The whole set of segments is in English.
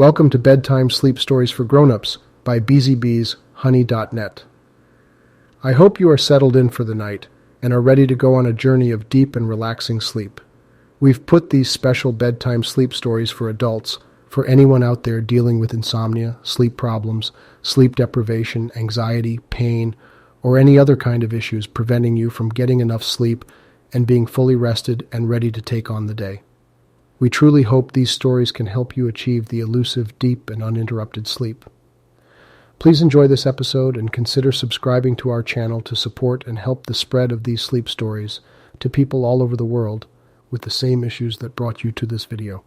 Welcome to Bedtime Sleep Stories for Grown-Ups by BZBeesHoney.net. I hope you are settled in for the night and are ready to go on a journey of deep and relaxing sleep. We've put these special bedtime sleep stories for adults for anyone out there dealing with insomnia, sleep problems, sleep deprivation, anxiety, pain, or any other kind of issues preventing you from getting enough sleep and being fully rested and ready to take on the day. We truly hope these stories can help you achieve the elusive, deep, and uninterrupted sleep. Please enjoy this episode and consider subscribing to our channel to support and help the spread of these sleep stories to people all over the world with the same issues that brought you to this video.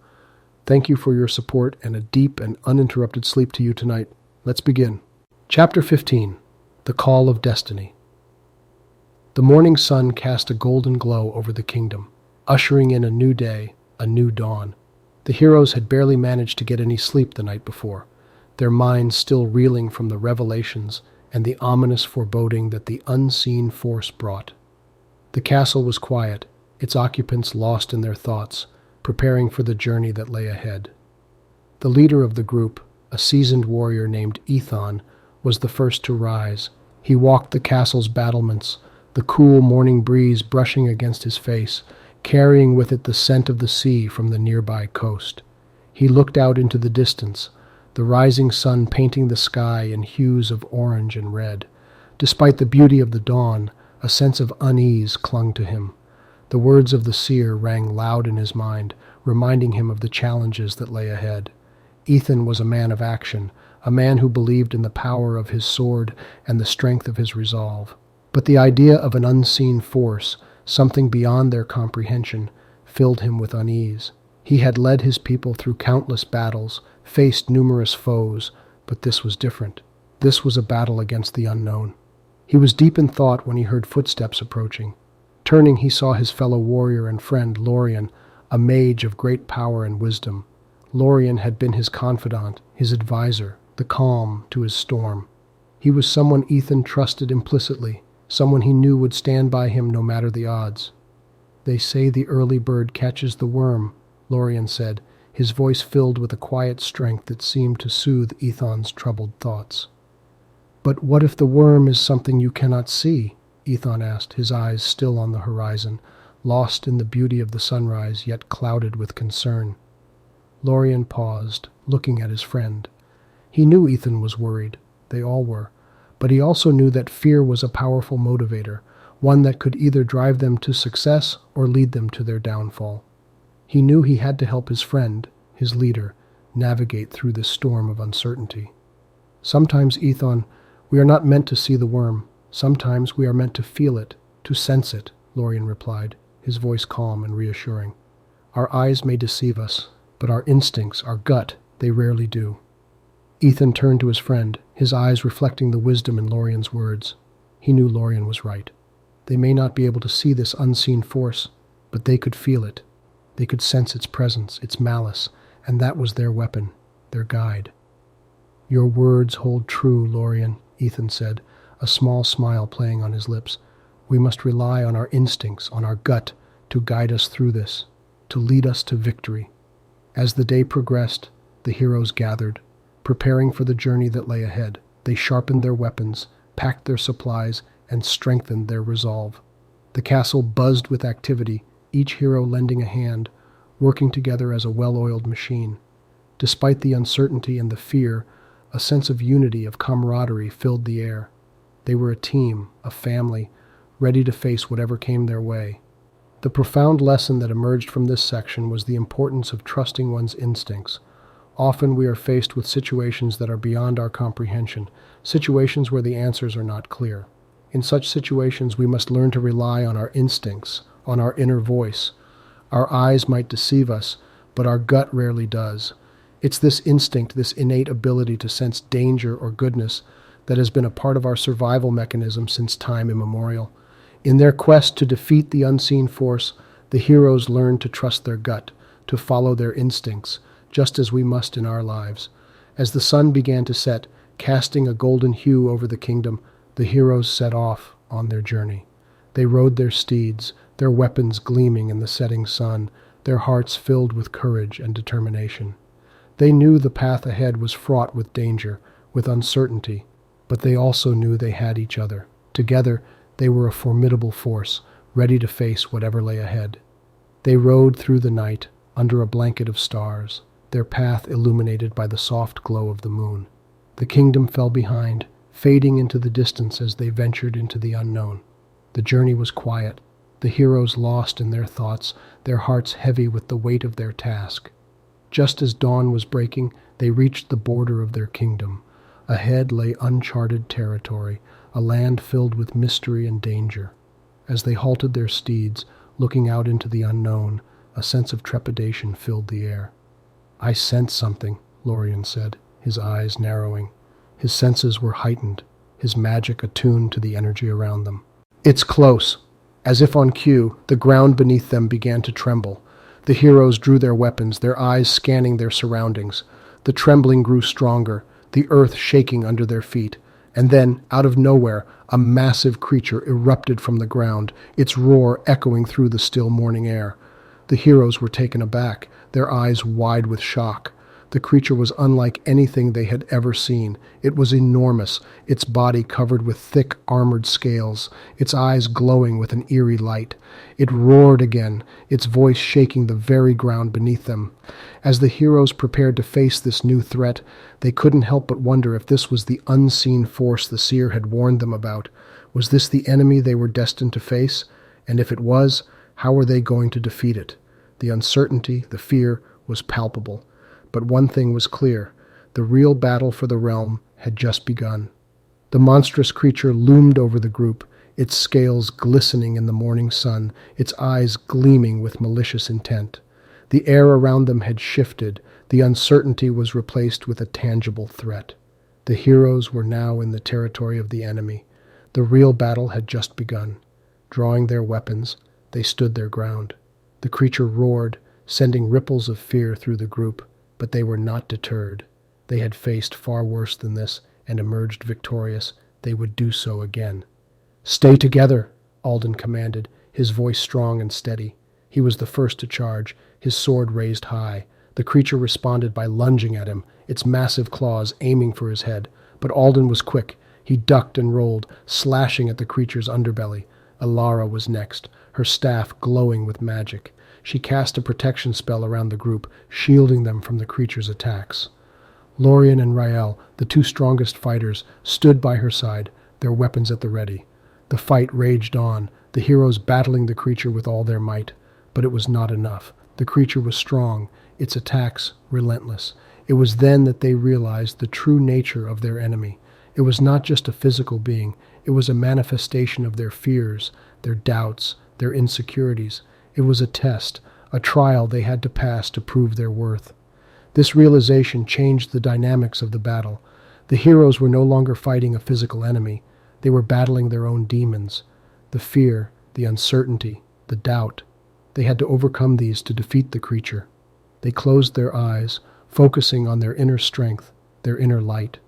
Thank you for your support and a deep and uninterrupted sleep to you tonight. Let's begin. Chapter 15. The Call of Destiny. The morning sun cast a golden glow over the kingdom, ushering in a new day, a new dawn. The heroes had barely managed to get any sleep the night before, their minds still reeling from the revelations and the ominous foreboding that the unseen force brought. The castle was quiet, its occupants lost in their thoughts, preparing for the journey that lay ahead. The leader of the group, a seasoned warrior named Ethan, was the first to rise. He walked the castle's battlements, the cool morning breeze brushing against his face, carrying with it the scent of the sea from the nearby coast. He looked out into the distance, the rising sun painting the sky in hues of orange and red. Despite the beauty of the dawn, a sense of unease clung to him. The words of the seer rang loud in his mind, reminding him of the challenges that lay ahead. Ethan was a man of action, a man who believed in the power of his sword and the strength of his resolve. But the idea of an unseen force, something beyond their comprehension, filled him with unease. He had led his people through countless battles, faced numerous foes, but this was different. This was a battle against the unknown. He was deep in thought when he heard footsteps approaching. Turning, he saw his fellow warrior and friend, Lorien, a mage of great power and wisdom. Lorien had been his confidant, his advisor, the calm to his storm. He was someone Ethan trusted implicitly, someone he knew would stand by him no matter the odds. "They say the early bird catches the worm," Lorien said, his voice filled with a quiet strength that seemed to soothe Ethan's troubled thoughts. "But what if the worm is something you cannot see?" Ethan asked, his eyes still on the horizon, lost in the beauty of the sunrise, yet clouded with concern. Lorien paused, looking at his friend. He knew Ethan was worried. They all were. But he also knew that fear was a powerful motivator, one that could either drive them to success or lead them to their downfall. He knew he had to help his friend, his leader, navigate through this storm of uncertainty. "Sometimes, Ethan, we are not meant to see the worm. Sometimes we are meant to feel it, to sense it," Lorien replied, his voice calm and reassuring. "Our eyes may deceive us, but our instincts, our gut, they rarely do." Ethan turned to his friend, his eyes reflecting the wisdom in Lorien's words. He knew Lorien was right. They may not be able to see this unseen force, but they could feel it. They could sense its presence, its malice, and that was their weapon, their guide. "Your words hold true, Lorien," Ethan said, a small smile playing on his lips. "We must rely on our instincts, on our gut, to guide us through this, to lead us to victory." As the day progressed, the heroes gathered, preparing for the journey that lay ahead. They sharpened their weapons, packed their supplies, and strengthened their resolve. The castle buzzed with activity, each hero lending a hand, working together as a well-oiled machine. Despite the uncertainty and the fear, a sense of unity, of camaraderie filled the air. They were a team, a family, ready to face whatever came their way. The profound lesson that emerged from this section was the importance of trusting one's instincts. Often we are faced with situations that are beyond our comprehension, situations where the answers are not clear. In such situations, we must learn to rely on our instincts, on our inner voice. Our eyes might deceive us, but our gut rarely does. It's this instinct, this innate ability to sense danger or goodness, that has been a part of our survival mechanism since time immemorial. In their quest to defeat the unseen force, the heroes learned to trust their gut, to follow their instincts, just as we must in our lives. As the sun began to set, casting a golden hue over the kingdom, the heroes set off on their journey. They rode their steeds, their weapons gleaming in the setting sun, their hearts filled with courage and determination. They knew the path ahead was fraught with danger, with uncertainty, but they also knew they had each other. Together, they were a formidable force, ready to face whatever lay ahead. They rode through the night, under a blanket of stars, their path illuminated by the soft glow of the moon. The kingdom fell behind, fading into the distance as they ventured into the unknown. The journey was quiet, the heroes lost in their thoughts, their hearts heavy with the weight of their task. Just as dawn was breaking, they reached the border of their kingdom. Ahead lay uncharted territory, a land filled with mystery and danger. As they halted their steeds, looking out into the unknown, a sense of trepidation filled the air. "I sense something," Lorien said, his eyes narrowing. His senses were heightened, his magic attuned to the energy around them. "It's close." As if on cue, the ground beneath them began to tremble. The heroes drew their weapons, their eyes scanning their surroundings. The trembling grew stronger, the earth shaking under their feet. And then, out of nowhere, a massive creature erupted from the ground, its roar echoing through the still morning air. The heroes were taken aback, their eyes wide with shock. The creature was unlike anything they had ever seen. It was enormous, its body covered with thick, armored scales, its eyes glowing with an eerie light. It roared again, its voice shaking the very ground beneath them. As the heroes prepared to face this new threat, they couldn't help but wonder if this was the unseen force the seer had warned them about. Was this the enemy they were destined to face? And if it was, how were they going to defeat it? The uncertainty, the fear, was palpable. But one thing was clear. The real battle for the realm had just begun. The monstrous creature loomed over the group, its scales glistening in the morning sun, its eyes gleaming with malicious intent. The air around them had shifted. The uncertainty was replaced with a tangible threat. The heroes were now in the territory of the enemy. The real battle had just begun. Drawing their weapons, they stood their ground. The creature roared, sending ripples of fear through the group. But they were not deterred. They had faced far worse than this and emerged victorious. They would do so again. "Stay together," Alden commanded, his voice strong and steady. He was the first to charge, his sword raised high. The creature responded by lunging at him, its massive claws aiming for his head. But Alden was quick. He ducked and rolled, slashing at the creature's underbelly. Alara was next, her staff glowing with magic. She cast a protection spell around the group, shielding them from the creature's attacks. Lorien and Rael, the two strongest fighters, stood by her side, their weapons at the ready. The fight raged on, the heroes battling the creature with all their might. But it was not enough. The creature was strong, its attacks relentless. It was then that they realized the true nature of their enemy. It was not just a physical being, it was a manifestation of their fears, their doubts, their insecurities. It was a test, a trial they had to pass to prove their worth. This realization changed the dynamics of the battle. The heroes were no longer fighting a physical enemy. They were battling their own demons. The fear, the uncertainty, the doubt. They had to overcome these to defeat the creature. They closed their eyes, focusing on their inner strength, their inner light.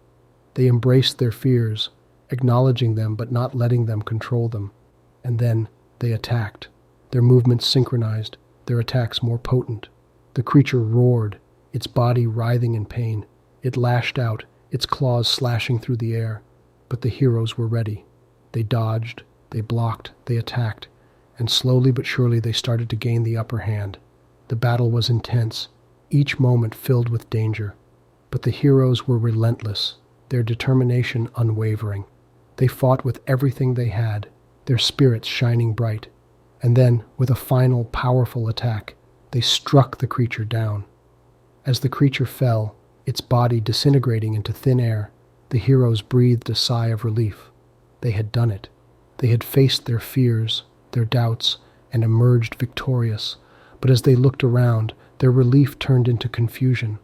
They embraced their fears, acknowledging them but not letting them control them. And then they attacked. Their movements synchronized, their attacks more potent. The creature roared, its body writhing in pain. It lashed out, its claws slashing through the air. But the heroes were ready. They dodged, they blocked, they attacked, and slowly but surely they started to gain the upper hand. The battle was intense, each moment filled with danger. But the heroes were relentless, their determination unwavering. They fought with everything they had, their spirits shining bright. And then, with a final, powerful attack, they struck the creature down. As the creature fell, its body disintegrating into thin air, the heroes breathed a sigh of relief. They had done it. They had faced their fears, their doubts, and emerged victorious. But as they looked around, their relief turned into confusion.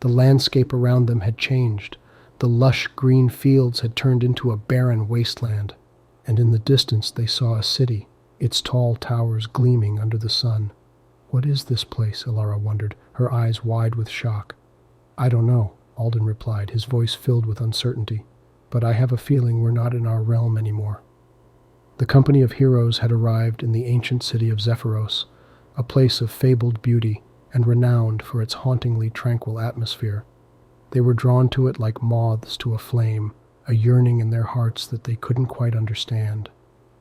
The landscape around them had changed. The lush green fields had turned into a barren wasteland. And in the distance they saw a city, its tall towers gleaming under the sun. "What is this place?" Alara wondered, her eyes wide with shock. "I don't know," Alden replied, his voice filled with uncertainty. "But I have a feeling we're not in our realm anymore." The company of heroes had arrived in the ancient city of Zephyros, a place of fabled beauty, and renowned for its hauntingly tranquil atmosphere. They were drawn to it like moths to a flame, a yearning in their hearts that they couldn't quite understand.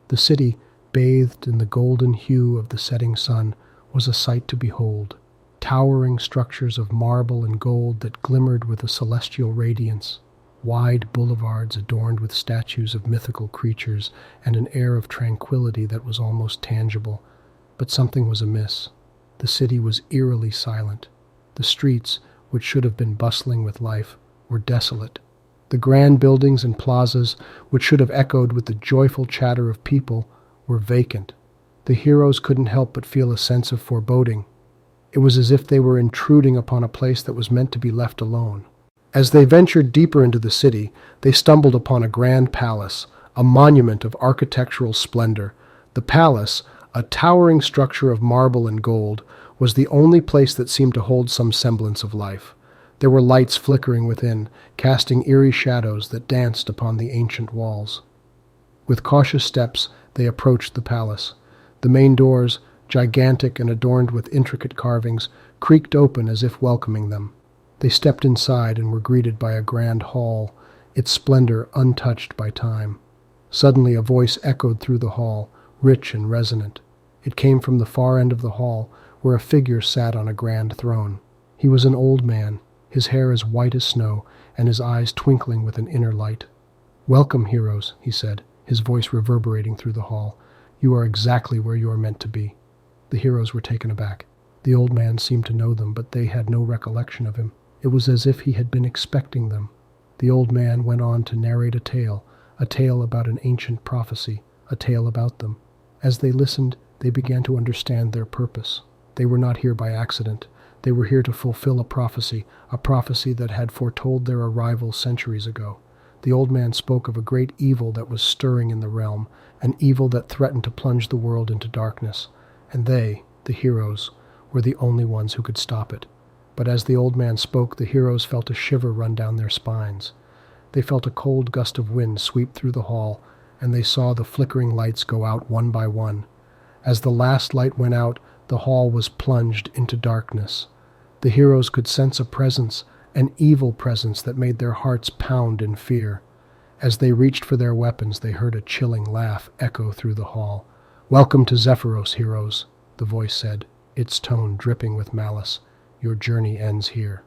The city, bathed in the golden hue of the setting sun, was a sight to behold. Towering structures of marble and gold that glimmered with a celestial radiance, wide boulevards adorned with statues of mythical creatures, and an air of tranquility that was almost tangible. But something was amiss. The city was eerily silent. The streets, which should have been bustling with life, were desolate. The grand buildings and plazas, which should have echoed with the joyful chatter of people, were vacant. The heroes couldn't help but feel a sense of foreboding. It was as if they were intruding upon a place that was meant to be left alone. As they ventured deeper into the city, they stumbled upon a grand palace, a monument of architectural splendor. The palace, a towering structure of marble and gold, was the only place that seemed to hold some semblance of life. There were lights flickering within, casting eerie shadows that danced upon the ancient walls. With cautious steps, they approached the palace. The main doors, gigantic and adorned with intricate carvings, creaked open as if welcoming them. They stepped inside and were greeted by a grand hall, its splendor untouched by time. Suddenly a voice echoed through the hall, rich and resonant. It came from the far end of the hall, where a figure sat on a grand throne. He was an old man, his hair as white as snow, and his eyes twinkling with an inner light. "Welcome, heroes," he said, his voice reverberating through the hall. "You are exactly where you are meant to be." The heroes were taken aback. The old man seemed to know them, but they had no recollection of him. It was as if he had been expecting them. The old man went on to narrate a tale about an ancient prophecy, a tale about them. As they listened, they began to understand their purpose. They were not here by accident. They were here to fulfill a prophecy that had foretold their arrival centuries ago. The old man spoke of a great evil that was stirring in the realm, an evil that threatened to plunge the world into darkness. And they, the heroes, were the only ones who could stop it. But as the old man spoke, the heroes felt a shiver run down their spines. They felt a cold gust of wind sweep through the hall, and they saw the flickering lights go out one by one. As the last light went out, the hall was plunged into darkness. The heroes could sense a presence, an evil presence that made their hearts pound in fear. As they reached for their weapons, they heard a chilling laugh echo through the hall. "Welcome to Zephyros, heroes," the voice said, its tone dripping with malice. "Your journey ends here."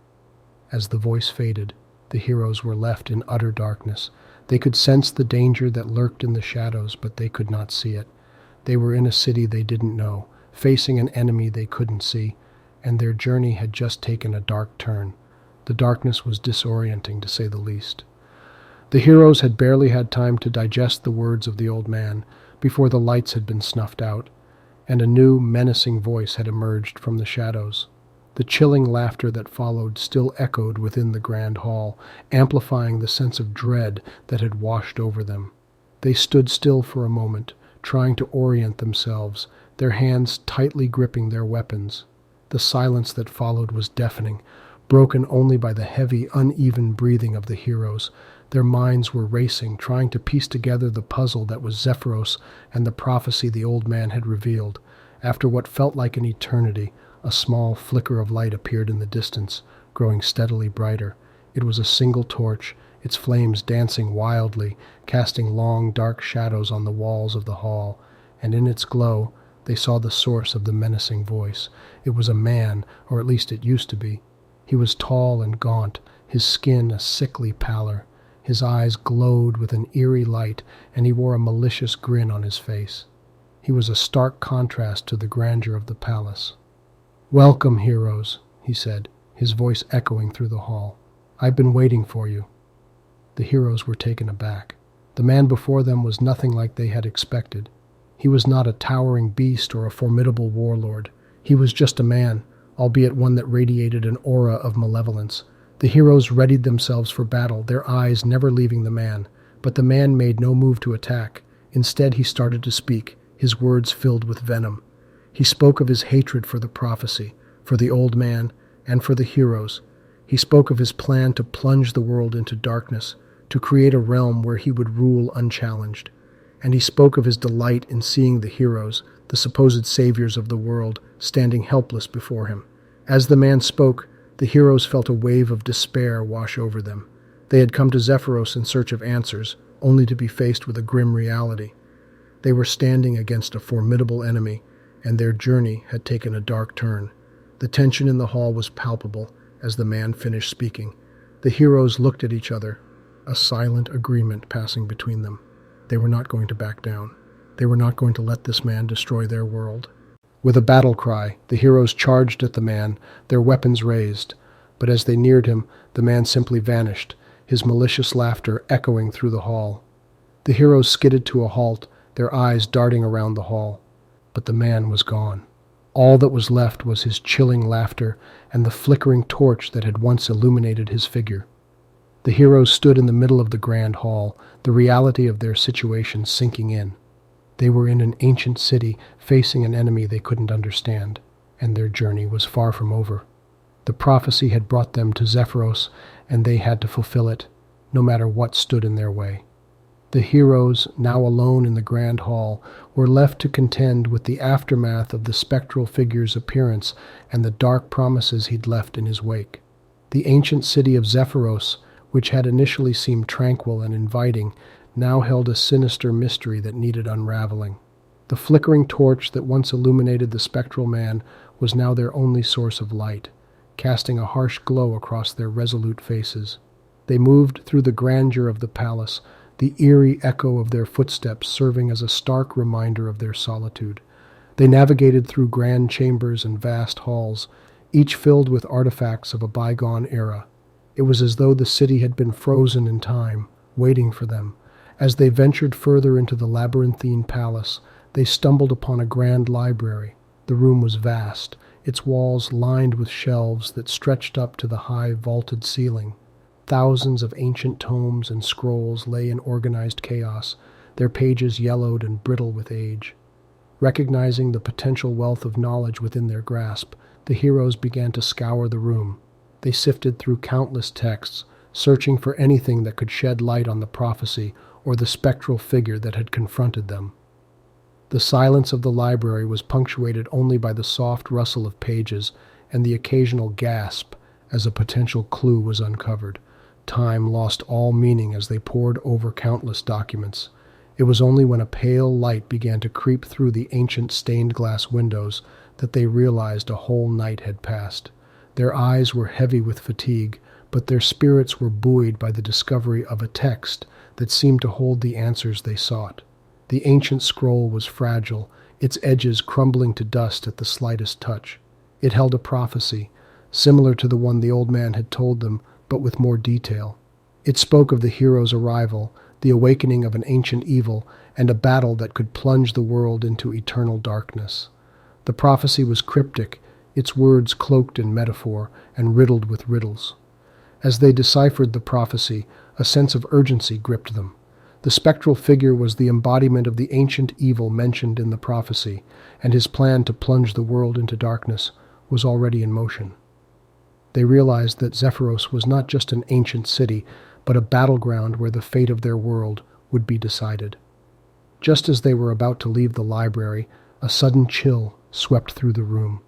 As the voice faded, the heroes were left in utter darkness. They could sense the danger that lurked in the shadows, but they could not see it. They were in a city they didn't know, facing an enemy they couldn't see, and their journey had just taken a dark turn. The darkness was disorienting, to say the least. The heroes had barely had time to digest the words of the old man before the lights had been snuffed out, and a new, menacing voice had emerged from the shadows. The chilling laughter that followed still echoed within the grand hall, amplifying the sense of dread that had washed over them. They stood still for a moment, trying to orient themselves, their hands tightly gripping their weapons. The silence that followed was deafening, broken only by the heavy, uneven breathing of the heroes. Their minds were racing, trying to piece together the puzzle that was Zephyros and the prophecy the old man had revealed. After what felt like an eternity, a small flicker of light appeared in the distance, growing steadily brighter. It was a single torch, its flames dancing wildly, casting long, dark shadows on the walls of the hall, and in its glow they saw the source of the menacing voice. It was a man, or at least it used to be. He was tall and gaunt, his skin a sickly pallor. His eyes glowed with an eerie light, and he wore a malicious grin on his face. He was a stark contrast to the grandeur of the palace. "Welcome, heroes," he said, his voice echoing through the hall. "I've been waiting for you." The heroes were taken aback. The man before them was nothing like they had expected. He was not a towering beast or a formidable warlord. He was just a man, albeit one that radiated an aura of malevolence. The heroes readied themselves for battle, their eyes never leaving the man. But the man made no move to attack. Instead, he started to speak, his words filled with venom. He spoke of his hatred for the prophecy, for the old man, and for the heroes. He spoke of his plan to plunge the world into darkness, to create a realm where he would rule unchallenged. And he spoke of his delight in seeing the heroes, the supposed saviors of the world, standing helpless before him. As the man spoke, the heroes felt a wave of despair wash over them. They had come to Zephyros in search of answers, only to be faced with a grim reality. They were standing against a formidable enemy, and their journey had taken a dark turn. The tension in the hall was palpable as the man finished speaking. The heroes looked at each other, a silent agreement passing between them. They were not going to back down. They were not going to let this man destroy their world. With a battle cry, the heroes charged at the man, their weapons raised. But as they neared him, the man simply vanished, his malicious laughter echoing through the hall. The heroes skidded to a halt, their eyes darting around the hall. But the man was gone. All that was left was his chilling laughter and the flickering torch that had once illuminated his figure. The heroes stood in the middle of the grand hall, the reality of their situation sinking in. They were in an ancient city, facing an enemy they couldn't understand, and their journey was far from over. The prophecy had brought them to Zephyros, and they had to fulfill it, no matter what stood in their way. The heroes, now alone in the grand hall, were left to contend with the aftermath of the spectral figure's appearance and the dark promises he'd left in his wake. The ancient city of Zephyros, which had initially seemed tranquil and inviting, now held a sinister mystery that needed unraveling. The flickering torch that once illuminated the spectral man was now their only source of light, casting a harsh glow across their resolute faces. They moved through the grandeur of the palace, the eerie echo of their footsteps serving as a stark reminder of their solitude. They navigated through grand chambers and vast halls, each filled with artifacts of a bygone era. It was as though the city had been frozen in time, waiting for them. As they ventured further into the labyrinthine palace, they stumbled upon a grand library. The room was vast, its walls lined with shelves that stretched up to the high vaulted ceiling. Thousands of ancient tomes and scrolls lay in organized chaos, their pages yellowed and brittle with age. Recognizing the potential wealth of knowledge within their grasp, the heroes began to scour the room. They sifted through countless texts, searching for anything that could shed light on the prophecy or the spectral figure that had confronted them. The silence of the library was punctuated only by the soft rustle of pages and the occasional gasp as a potential clue was uncovered. Time lost all meaning as they pored over countless documents. It was only when a pale light began to creep through the ancient stained glass windows that they realized a whole night had passed. Their eyes were heavy with fatigue, but their spirits were buoyed by the discovery of a text that seemed to hold the answers they sought. The ancient scroll was fragile, its edges crumbling to dust at the slightest touch. It held a prophecy, similar to the one the old man had told them, but with more detail. It spoke of the hero's arrival, the awakening of an ancient evil, and a battle that could plunge the world into eternal darkness. The prophecy was cryptic, its words cloaked in metaphor and riddled with riddles. As they deciphered the prophecy, a sense of urgency gripped them. The spectral figure was the embodiment of the ancient evil mentioned in the prophecy, and his plan to plunge the world into darkness was already in motion. They realized that Zephyros was not just an ancient city, but a battleground where the fate of their world would be decided. Just as they were about to leave the library, a sudden chill swept through the room.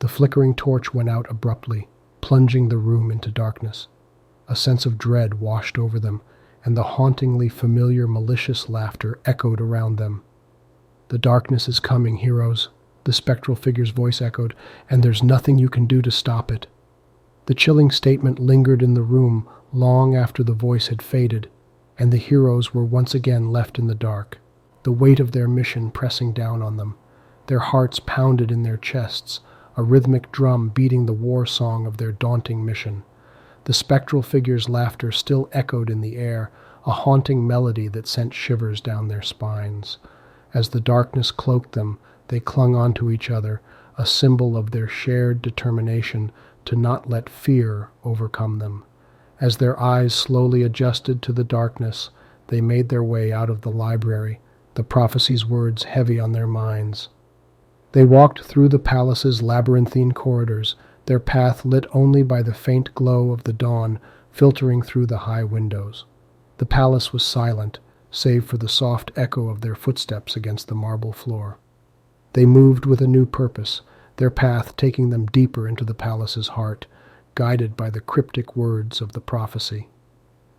The flickering torch went out abruptly, plunging the room into darkness. A sense of dread washed over them, and the hauntingly familiar malicious laughter echoed around them. "The darkness is coming, heroes," the spectral figure's voice echoed, "and there's nothing you can do to stop it." The chilling statement lingered in the room long after the voice had faded, and the heroes were once again left in the dark, the weight of their mission pressing down on them. Their hearts pounded in their chests, a rhythmic drum beating the war song of their daunting mission. The spectral figure's laughter still echoed in the air, a haunting melody that sent shivers down their spines. As the darkness cloaked them, they clung onto each other, a symbol of their shared determination to not let fear overcome them. As their eyes slowly adjusted to the darkness, they made their way out of the library, the prophecy's words heavy on their minds. They walked through the palace's labyrinthine corridors, their path lit only by the faint glow of the dawn filtering through the high windows. The palace was silent, save for the soft echo of their footsteps against the marble floor. They moved with a new purpose, their path taking them deeper into the palace's heart, guided by the cryptic words of the prophecy.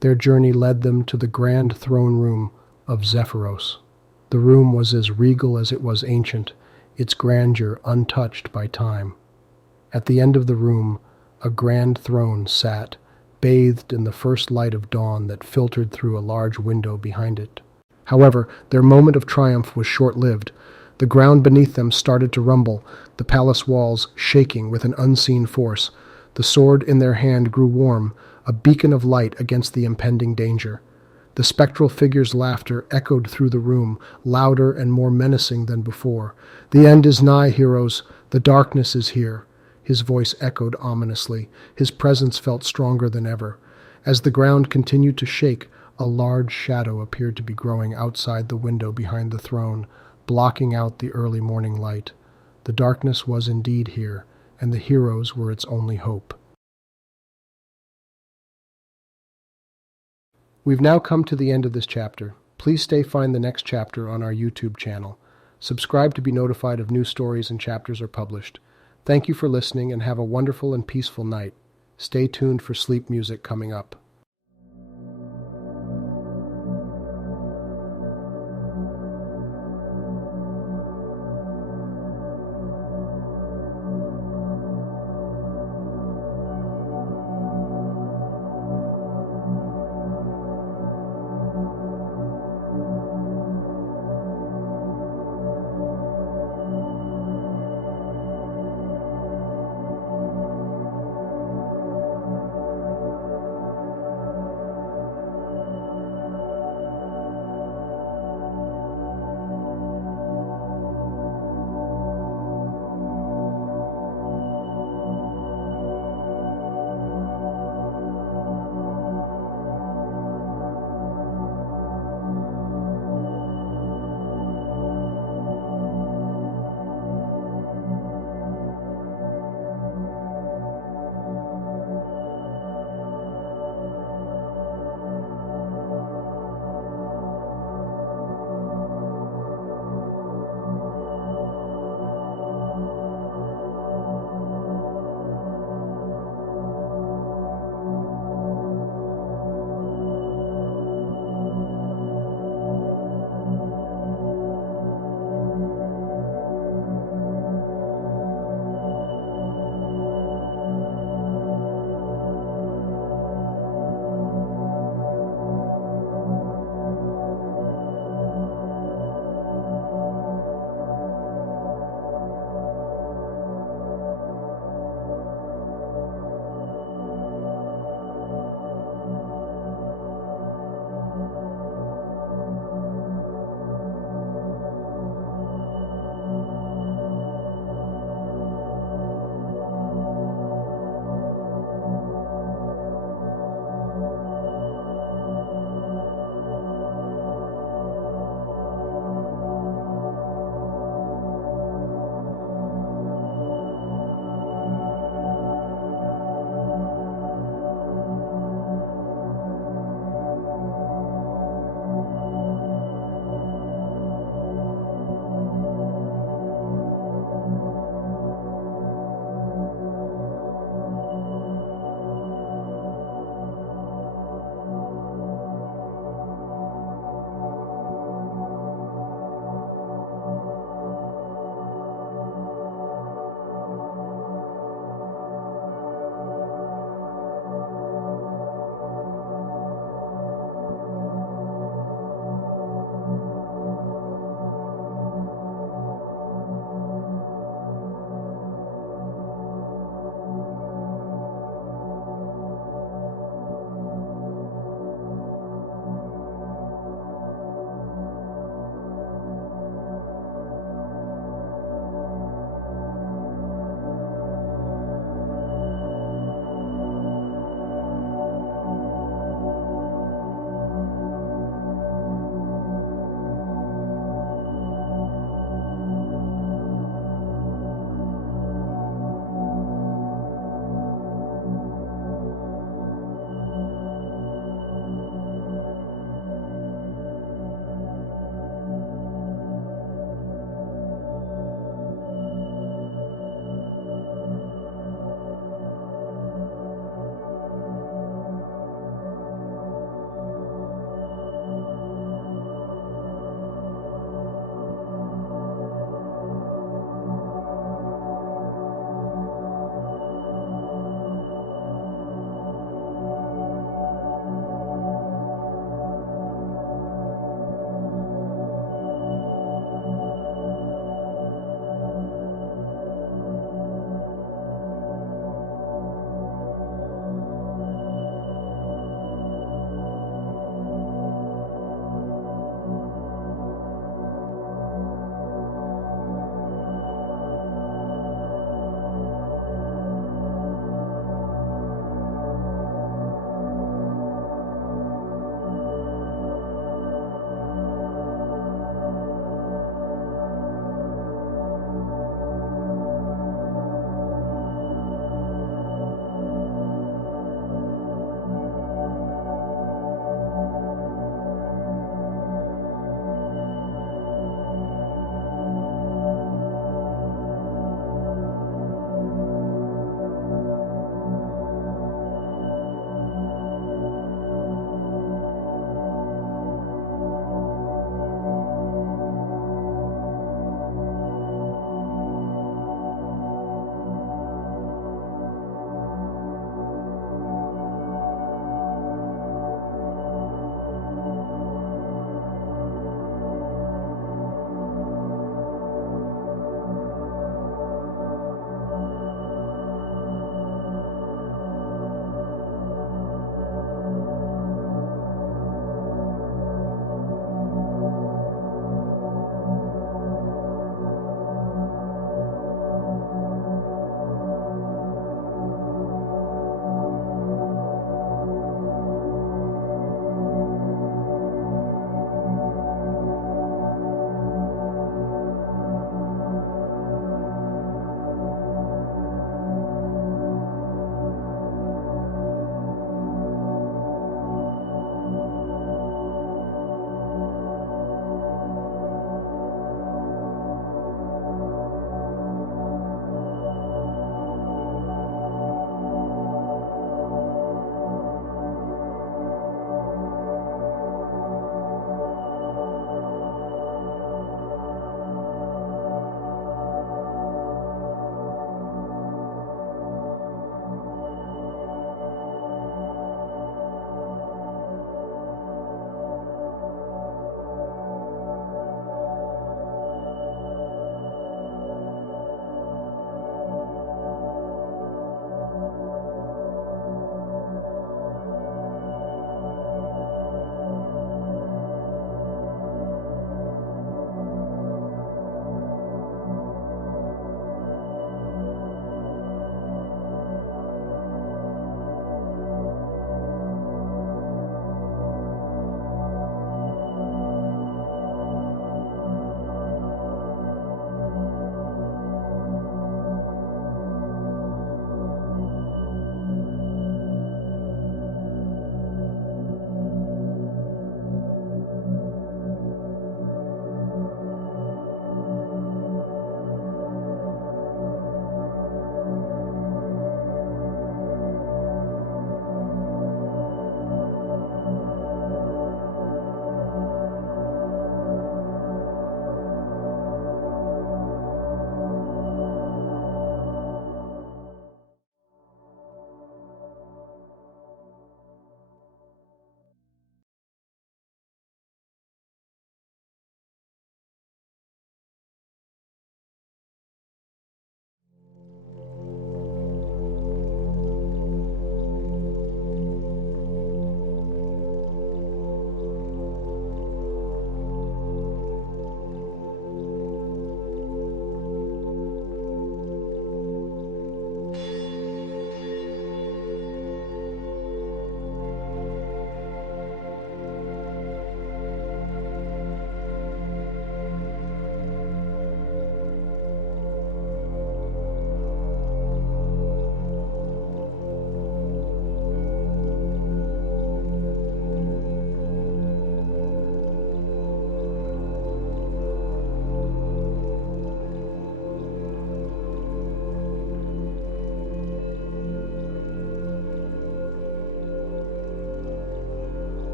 Their journey led them to the grand throne room of Zephyros. The room was as regal as it was ancient, its grandeur untouched by time. At the end of the room, a grand throne sat, bathed in the first light of dawn that filtered through a large window behind it. However, their moment of triumph was short-lived. The ground beneath them started to rumble, the palace walls shaking with an unseen force. The sword in their hand grew warm, a beacon of light against the impending danger. The spectral figure's laughter echoed through the room, louder and more menacing than before. "The end is nigh, heroes. The darkness is here." His voice echoed ominously. His presence felt stronger than ever. As the ground continued to shake, a large shadow appeared to be growing outside the window behind the throne, blocking out the early morning light. The darkness was indeed here, and the heroes were its only hope. We've now come to the end of this chapter. Please find the next chapter on our YouTube channel. Subscribe to be notified of new stories and chapters are published. Thank you for listening and have a wonderful and peaceful night. Stay tuned for sleep music coming up.